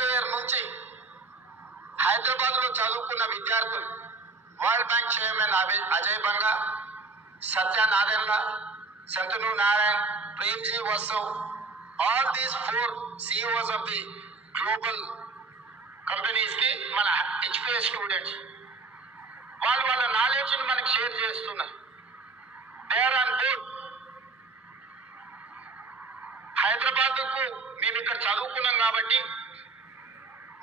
Layer నుంచి హైదరాబాద్లో చదువుకున్న విద్యార్థులు World Bank chairman Ajay Banga, Satyanarayana, Shantanu Narayan, Premji వసవ్, all these 4 CEOs of the global companies కి మన HPS స్టూడెంట్స్ వాళ్ళ నాలెడ్జ్ని మనకి షేర్ చేస్తున్నారు. They are on board. హైదరాబాద్కు మేము ఇక్కడ చదువుకున్నాం కాబట్టి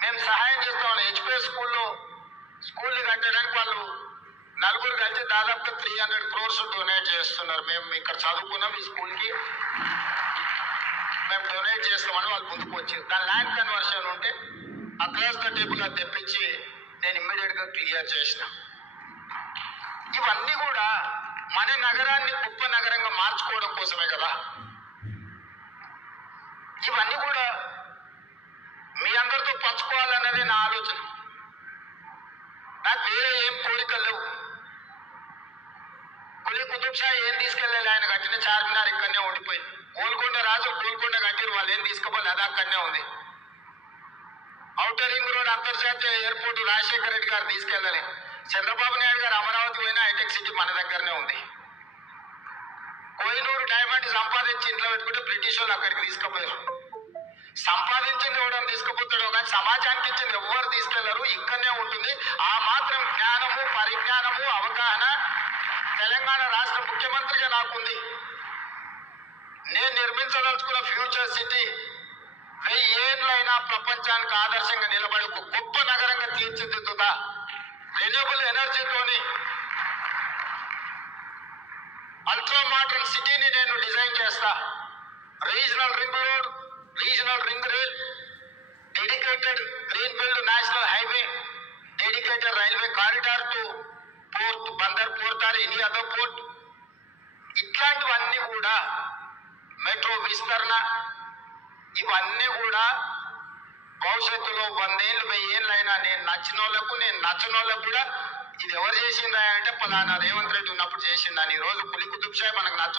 మేము సహాయం చేస్తాం. HPS స్కూల్ని కట్టడానికి వాళ్ళు నలుగురు కలిసి దాదాపు 300 crores డొనేట్ చేస్తున్నారు. మేము ఇక్కడ చదువుకున్నాం, ఈ స్కూల్కి మేము డొనేట్ చేస్తామని వాళ్ళు ముందుకు వచ్చింది. దాని ల్యాండ్ కన్వర్షన్ ఉంటే అక్రాస్ ద టేబుల్ అది తెప్పించి నేను ఇమ్మీడియట్గా క్లియర్ చేసిన. ఇవన్నీ కూడా మన నగరాన్ని గొప్ప నగరంగా మార్చుకోవడం కోసమే కదా. ఇవన్నీ కూడా మీ అందరితో పంచుకోవాలన్నదే నా ఆలోచన. నాకు వేరే ఏం కోరికలు లేవు. కులీ కుతుబ్ షా ఏం తీసుకెళ్ళాలి, ఆయన కట్టిన చార్మినార్ ఇక్కడనే ఉండిపోయింది. గోల్కొండ రాజు గోల్కొండ కట్టిరు, వాళ్ళు ఏం తీసుకోవాలి, అది అక్కడనే ఉంది. ఔటర్ రింగ్ రోడ్ అంతర్జాతీయ ఎయిర్పోర్ట్ రాజశేఖర రెడ్డి గారు తీసుకెళ్ళాలి. చంద్రబాబు నాయుడు గారు అమరావతి పోయినా హైటెక్ సిటీ మన దగ్గరనే ఉంది. కోహినూరు డైమండ్ సంపాదించి ఇంట్లో పెట్టుకుంటే బ్రిటిష్ వాళ్ళు అక్కడికి తీసుకుపోయారు. సంపాదించింది ఎవడం తీసుకుపోతాడో కానీ సమాజానికి ఇచ్చింది ఎవ్వరు తీసుకెళ్లరు, ఇక్కడనే ఉంటుంది. ఆ మాత్రం జ్ఞానము, పరిజ్ఞానము, అవగాహన తెలంగాణ రాష్ట్ర ముఖ్యమంత్రిగా నాకుంది. నేను నిర్మించదలుచుకున్న ఫ్యూచర్ సిటీ 1000 ఏళ్ళైనా ప్రపంచానికి ఆదర్శంగా నిలబడి ఒక గొప్ప నగరంగా తీర్చిదిద్దుతా. రెన్యూబుల్ ఎనర్జీతోని అల్ట్రా మోడర్న్ సిటీని నేను డిజైన్ చేస్తా. Regional ring road, regional ring rail, dedicated greenfield national highway, dedicated railway corridor to port, Bandar port or any other port. ఇట్లాంటివన్నీ కూడా మెట్రో విస్తరణ, ఇవన్నీ కూడా భవిష్యత్తులో 100 ఏళ్ళు 1000 ఏళ్ళైనా నేను నచ్చిన వాళ్ళకు, నేను నచ్చని వాళ్ళకు కూడా ఇది ఎవరు చేసిందా అంటే పలానా రేవంత్ రెడ్డి ఉన్నప్పుడు చేసిందని. ఈరోజు కులీ కుతుబ్ షా మనకు నచ్చ